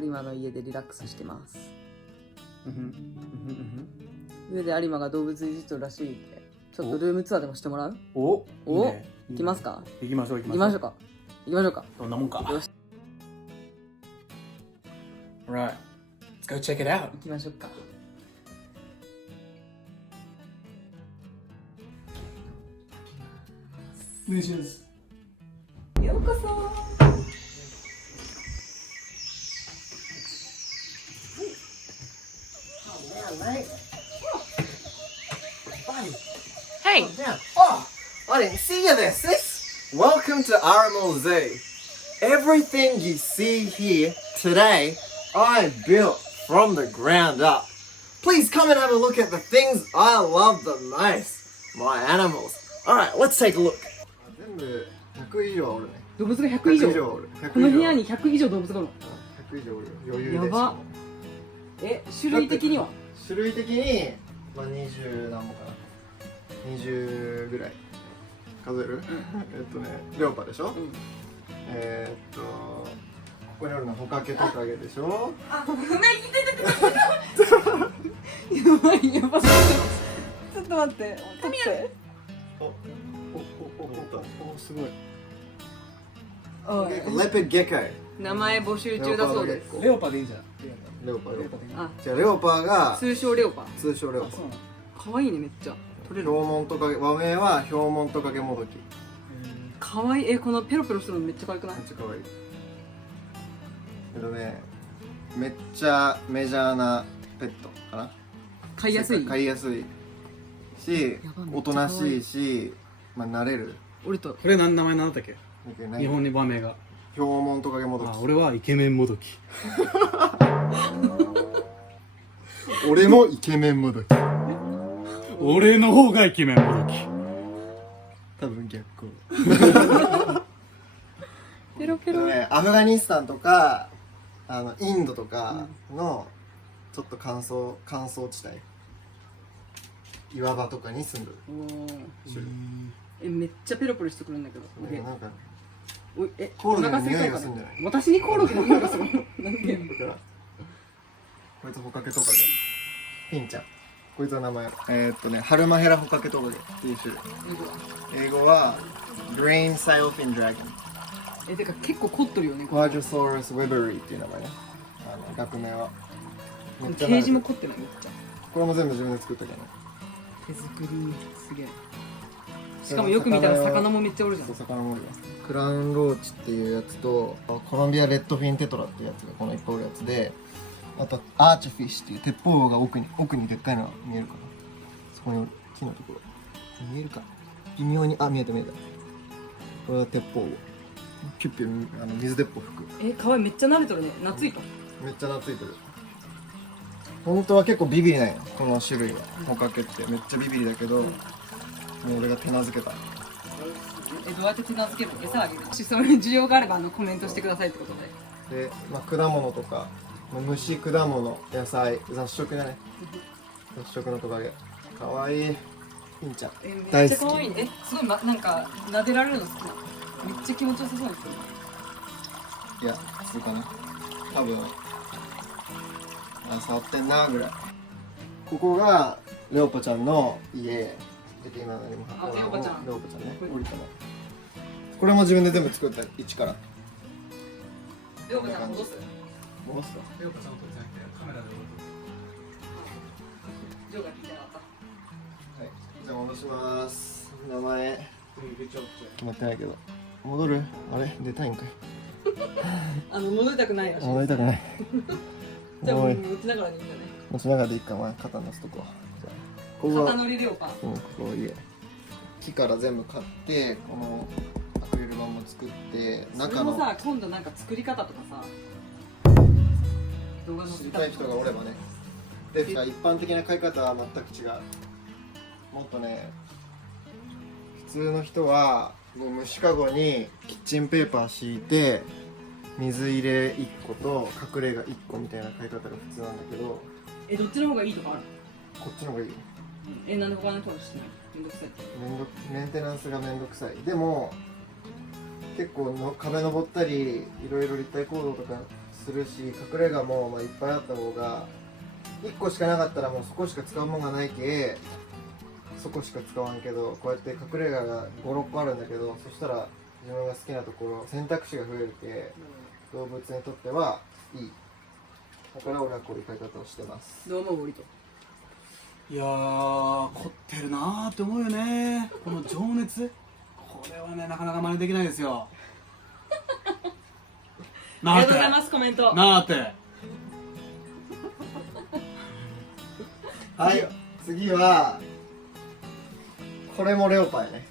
有馬の家でリラックスしてます。上で有馬が動物いじっとるらしいって。ちょっとルームツアーでもしてもらう？お、いいね。行きますか？行きましょう行きましょうか。行きましょうか。どんなもんか。よし。Right. Let's go check it out. 行きましょうか。Delicious. ようこそ。Hey. Oh, I didn't see you there, sis. Welcome to Arimal Zoo. Everything you see here today, I built from the ground up. Please come and have a look at the things I love the most. My animals. Alright, let's take a look. 全部100以上おるね。動物が100以上。100以上おる。この部屋に100以上動物がおる。100以上おる。余裕で。やば。種類的には？種類的に、まあ、20何もかな。20ぐらい数える？レオパでしょ？ここにあるのホカケトカゲでしょ？あ、ごめん、やばいやばい。ちょっと待って。取って。お、すごい。おい。レペッドゲコ。名前募集中だそうです。レオパでいいんじゃん。レオパ。あ、じゃあレオパが通称レオパ。通称レオパ。可愛いねめっちゃ。取れる。ヒョウモントカゲ、和名はヒョウモントカゲモドキ。可愛い。このペロペロするのめっちゃ可愛くない？めっちゃ可愛い。めっちゃメジャーなペットかな。飼いやすい。飼いやすいし、おとなしいし、まあ慣れる。俺と。これ名前なんだったっけ？日本に場名が。ヒョウモントカゲモドキ。あ、俺はイケメンモドキ。俺もイケメンモドキ。俺の方がイケメンモドキ。多分逆光。ペロペロ。アフガニスタンとかインドとかのちょっと乾燥地帯、岩場とかに住んでる種類。めっちゃペロペロしてくるんだけど。なんかおい、コオロギの匂いがするんじゃない？私にコオロギの匂いがする。なんで？だからこいつホカケトカゲ、ピンちゃん。こいつの名前ハルマヘラホカケトカゲっていう種類。英語はグレインサイロフィンドラゴン。てか結構凝っとるよね。ワージョソーラスウェブリーっていう名前ね。学名は。ケージも凝ってないめっちゃ。これも全部自分で作ったけどね。手作りすげえ。しかもよく見たら魚もめっちゃおるじゃん。そう、魚もおるよ。クラウンローチっていうやつとコロンビアレッドフィンテトラっていうやつがこのいっぱいおるやつで、あとアーチフィッシュっていう鉄砲が奥にでっかいのが見えるかな。そこにおる木のところ見えるか微妙に。あ、見えた。これは鉄砲をピュッピュ水鉄砲吹く。かわいい。めっちゃ慣れとるね。懐いと。めっちゃ懐いてる。本当は結構ビビりないのこの種類は。ホカケってめっちゃビビりだけど、もう俺が手なずけた。どうやって手なずけるの？餌あげる？そういう需要があればコメントしてくださいってことで。で、果物とか虫、果物、野菜、雑食だね。雑食のトカゲ。かわいい。ピンちゃん。めっちゃかわいいね。すごいなんか撫でられるの好きな。めっちゃ気持ちよさそうですよね。いや、そうかな。多分触ってんなぐらい。ここがレオパちゃんの家。今何もレオパちゃん。レオパちゃんね。降りたの。これも自分で全部作った一から。レオパちゃん戻す？戻すか。レオパちゃんとじゃなくてカメラでジョーが聞いてなかった。はい。じゃあ戻します。名前決まってないけど。戻る？あれ出たいんかい。戻りたくないらしい。戻りたくない。じゃあ持ちながらでいいんだね。持ちながらでいいか。まあ肩乗せとこう。肩乗りレオパ。ここ家。木から全部買ってこのアクリル板も作って中の。それもさ、今度なんか作り方とかさ。動画の知りたい人がおればね。で、一般的な買い方は全く違う。もっとね、普通の人はもう虫かごにキッチンペーパー敷いて水入れ1個と隠れ家1個みたいな買い方が普通なんだけど。どっちの方がいいとかある？こっちの方がいいよ。なんで他の人はしてない？めんどくさい。メンテナンスがめんどくさい。でも結構壁登ったりいろいろ立体行動とかするし、隠れ家もまあいっぱいあった方が、1個しかなかったらもうそこしか使うもんがないけ、そこしか使わんけど、こうやって隠れ家が5、6個あるんだけど、そしたら自分が好きなところ選択肢が増えるけ、動物にとってはいい。だから俺はこういう買い方をしてます。どう思う折と。いやー凝ってるなーって思うよね。この情熱、これはねなかなか真似できないですよ。ありがとうございます。コメント。なーってはい、次はこれもレオパやね。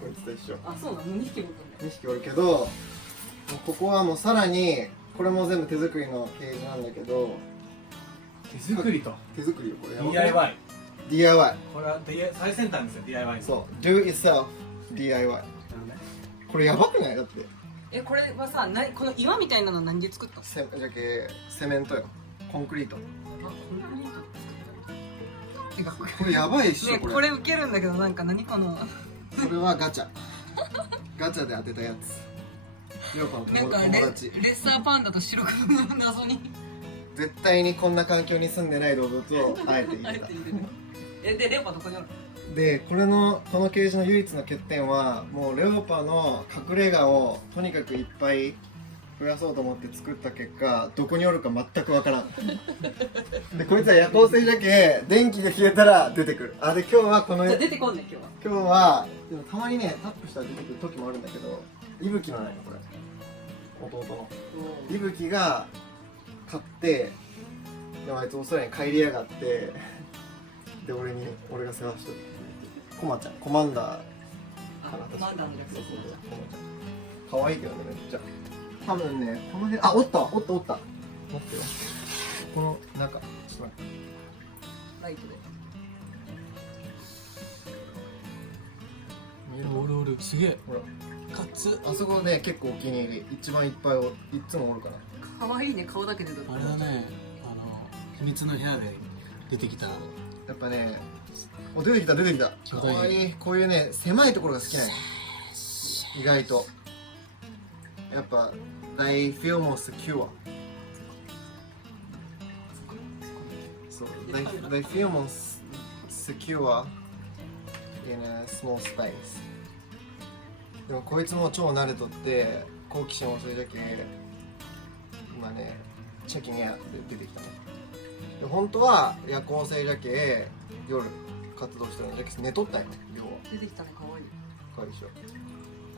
こいつと一緒。あ、そうなの。2匹もいたんだよ。2匹おるけど、ここはもうさらにこれも全部手作りのケージなんだけど、手作りと手作りよこれ。 DIY。 DIY。 これは最先端ですよ DIY。 そう Do it yourself DIY。 これやばくない？だってこれはさ、この岩みたいなの何で作ったの？じゃけセメントよ、コンクリート。これやばいっしょ。ね、これウケるんだけど、なんか何このこれはガチャガチャで当てたやつ。りょうかのなんか友達。レッサーパンダと白黒の謎に絶対にこんな環境に住んでない動物をあえて入れた。で、レオパどこにあるの？で、このケージの唯一の欠点は、もうレオパの隠れ家をとにかくいっぱい増やそうと思って作った結果、どこにおるか全くわからん。で、こいつは夜行性じゃけ、電気が消えたら出てくる。あ、で、今日はこの、じゃあ出てこんね、今日は。今日は、でもたまにね、タップしたら出てくる時もあるんだけど、いぶきのないの、これ。弟の。いぶきが買って、でもあいつオーストラリアに帰りやがって、で、俺が世話しとる。コマちゃん、コマンダーかな。コマンダーの略そうそうそう、コマちゃん。可愛いけどね、めっちゃ。多分ね、この辺、あ、おった。待ってよ。この中、ちょっと待って。ライトで。見える？おるおる、すげえ。ほら。カツ。あそこね、結構お気に入り。一番いっぱいいつもおるから。可愛いね、顔だけで。あれだね、秘密の部屋で出てきた。やっぱね、お、出てきた。巨大かわいい。こういうね、狭いところが好きなの。意外と。やっぱ、they feel more secure。そう、they feel more secure in a small space。でもこいつも超慣れとって、好奇心旺盛だけ、今ね、チェキンエアで出てきたね。で本当は夜行性だけ夜活動してるんだけど寝とったんよ、要は。出てきたね、可愛い。可愛いでしょ。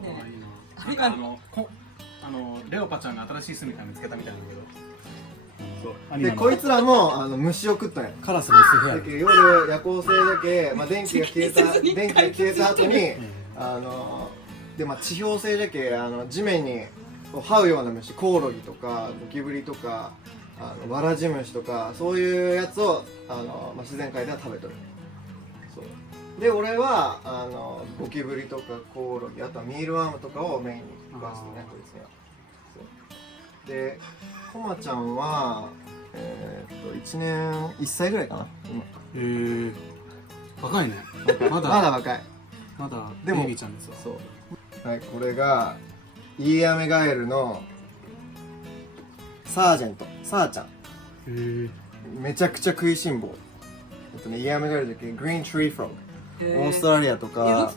可愛いねな。なんかレオパちゃんが新しい住みか見つけたみたいなんだけど。そう。でこいつらも虫を食ったんよ。カラスの巣部屋だけ夜夜行性だけ、まあ、電気が消えた後にで、まあ、地表性だけ地面にこう這うような虫、コオロギとかゴキブリとかワラジムシとかそういうやつをまあ、自然界では食べとる。そうで俺はゴキブリとかコオロギ、あとはミールワームとかをメインに食わせてね、こいつには。そうでコマちゃんは1歳ぐらいかな今。若いね。まだ若い。まだでもベイビーちゃんですわ。そうはい、これがイエアメガエルのサーちゃん。めちゃくちゃ食いしん坊。イエアメガエルだけグリーントリーフロッグ、オーストラリアとか。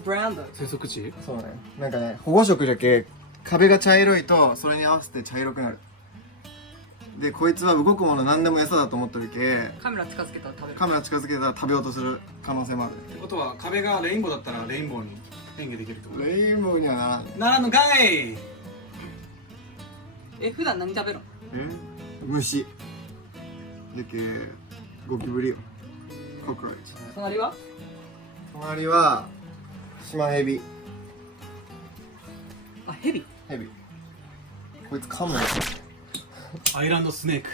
生息地？そうね。なんかね、保護色だけ壁が茶色いとそれに合わせて茶色くなる。でこいつは動くもの何でも餌だと思ってるけ、カメラ近づけたら食べる。カメラ近づけたら食べようとする可能性もある。ってことは壁がレインボーだったらレインボーに変化できるってこと？レインボーにはならん。ならんのかい。普段何食べるの？虫だけゴキブリよ、コクロイチ。隣はシマヘビ。あ、ヘビ。こいつ噛むの。アイランドスネーク。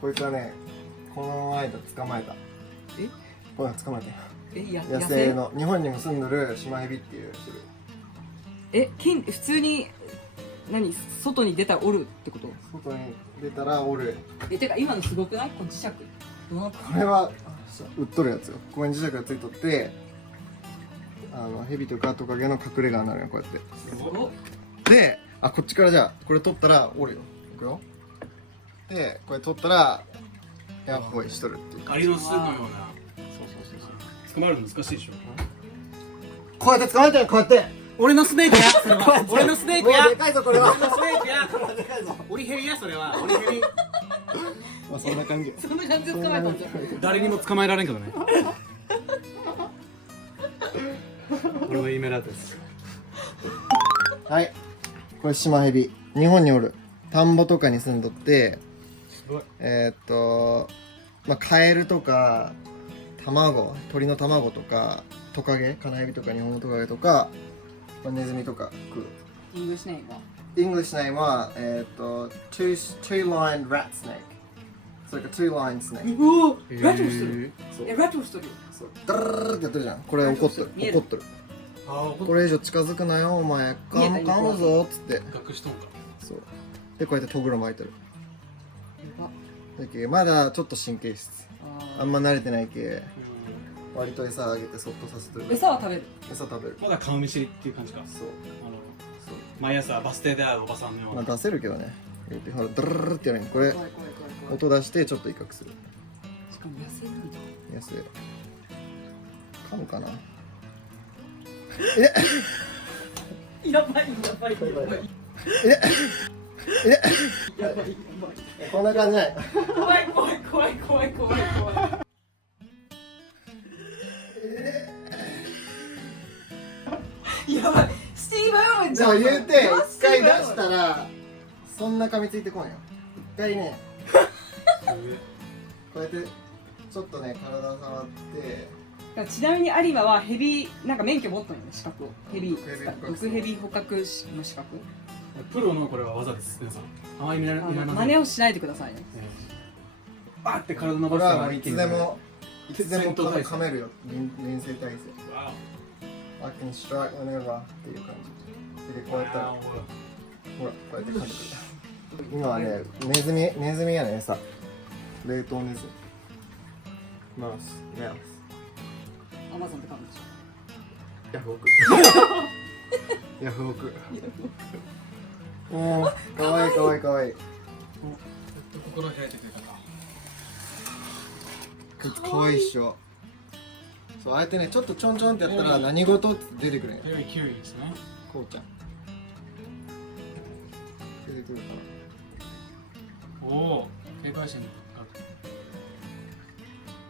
こいつはね、この間捕まえた。これ捕まえたよ。野生の日本にも住んどるシマヘビっていう種類。普通に外に出たらおるってこと？外に出たらおる。てか今のすごくない？この磁石。これは売っとるやつよ。ここに磁石がついとって、ヘビとかトカゲの隠れ家になるよ、こうやって。で、こっちからじゃあこれ取ったらおるよ。くよ。でこれ取ったらヤッホイしとるっていう。アリの巣のような。そうそうそうそう。捕まえるの難しいでしょ。こうやって捕まえてる、こうやって。俺のスネークや。それは俺のスネークや。もうでかいぞこれは。俺のスネークや。でかいぞ。オリヘビやそれは。オリヘビ。まあそんな感じ。そんな感じで捕まえたんじゃん。誰にも捕まえられんけどね。俺はイメラーです。はい。これシマヘビ。日本におる。田んぼとかに住んどって、すごい。まあカエルとか卵、鳥の卵とかトカゲ、カナヘビとか日本のトカゲとか、まあ、ネズミとか食う。イングリッシュネームはイングリッシュネームはtwo-lined rat snake。それか two-lined snake。うおラットもしてる。そう。ラットもしてるよ。そう。ダラララってやってるじゃん。これ怒ってる。見える怒ってる。ああ、これ以上近づくなよお前。噛むぞっつって。隠しとんか。そう。でこうやってトグロ巻いてる。やばだけどまだちょっと神経質。あんま慣れてないけ。割と餌あげてそっとさせてる。餌は食べる。餌食べる。まだ顔見知りっていう感じか。そう。毎朝バス停で会うおばさんのような。まあ出せるけどね。ほらドルルルってやるんこれ怖い怖い怖い怖い。音出してちょっと威嚇する。しかも野生なんだ。安い。噛むかな。やばいやばいやばい。やばいこんな感じない。怖い怖い怖い怖い怖い怖い。やばい。スティーブ・アーメンじゃあ言うて一回出したらそんな噛みついてこんよ。一回ねこうやってちょっとね体触って。ちなみに有馬はヘビなんか免許持ったのよね、資格を。ヘビ毒ヘビ捕獲の資格。プロのこれは技です。皆さん。あまり見られません。真似をしないでくださいね。バーって体伸こばしたられはもういつでも噛めるよ。臨戦態勢。わ I can strike whenever っていう感じでこうやったらほらこうやって噛んでくる。今はねネズミやね餌。冷凍ネズミ。マウス。アマゾンで買うんでしょ。ヤフオク。ヤフオク。おー、かわいいかわいいかわいい。心開いてくれたか。こいつかわいいっしょ。そう、あえてねちょっとちょんちょんってやったら何事って出てくるんや。早いキウイですね。こうちゃん。出てくるかおお、警戒心が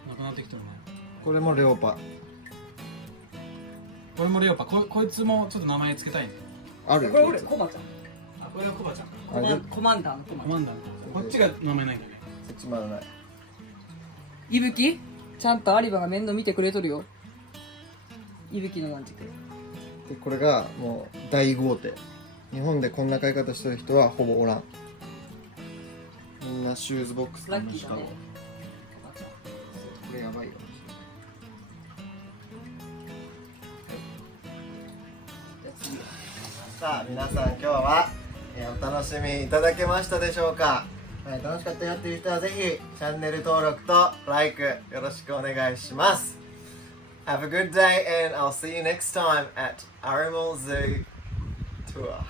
なくなってきてるね。な。これもレオパ。これもレオパ。こいつもちょっと名前つけたいね。あるよ。これこいつ俺コマちゃん。あ、これはコバちゃん。コマンダーのコマちゃん。コマンダーのこっちが名前ないんだね。そっちまだない。いぶきちゃんと有馬が面倒見てくれとるよ。いぶきのなんてくる。でこれがもう大豪邸。日本でこんな飼い方してる人はほぼおらん。みんなシューズボックスラッキーだね。これやばいよ。さあ皆さん今日はお楽しみいただけましたでしょうか。楽しかったよっていう人はぜひチャンネル登録と LIKE よろしくお願いします。Have a good day and I'll see you next time at Arimal Zoo Tour